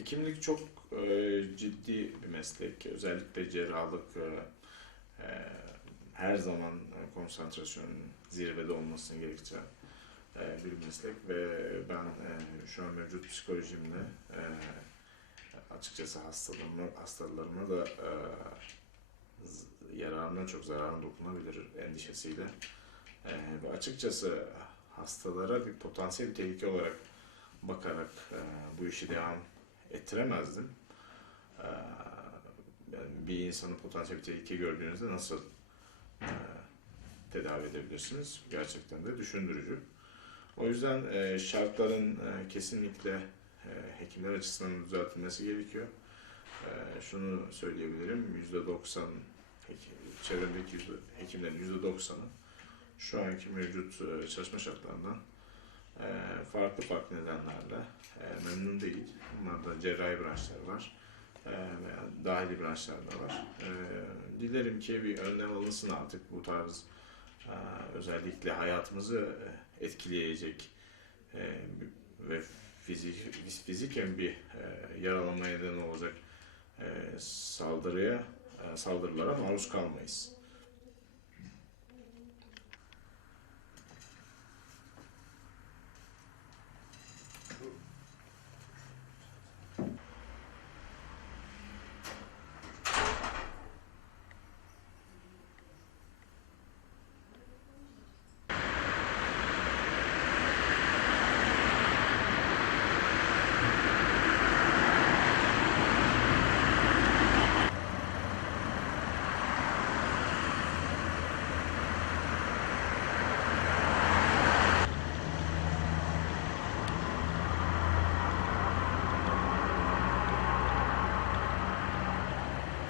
Hekimlik çok e, ciddi bir meslek. Özellikle cerrahlık e, her zaman konsantrasyonun zirvede olmasını gerektiren e, bir meslek ve ben e, şu an mevcut psikolojimle e, açıkçası hastalarıma, hastalarıma da e, yararına çok zararına dokunabilir endişesiyle e, ve açıkçası hastalara bir potansiyel tehlike olarak bakarak e, bu işi devam ettiremezdim. E, yani bir insanın potansiyel tehlike gördüğünüzde nasıl e, tedavi edebilirsiniz? Gerçekten de düşündürücü. O yüzden e, şartların e, kesinlikle hekimler açısından düzeltilmesi gerekiyor. Şunu söyleyebilirim, %90 hekim, çevremdeki hekimlerin %90'ı şu anki mevcut çalışma şartlarından farklı farklı nedenlerle e, memnun değil. Bunlarda cerrahi branşlar var e, veya dahili branşlar da var. Dilerim ki bir önlem alınsın artık bu tarz e, özellikle hayatımızı etkileyecek e, ve fizik, fiziken bir e, yaralanmaya neden olacak saldırıya, saldırılara maruz kalmayız.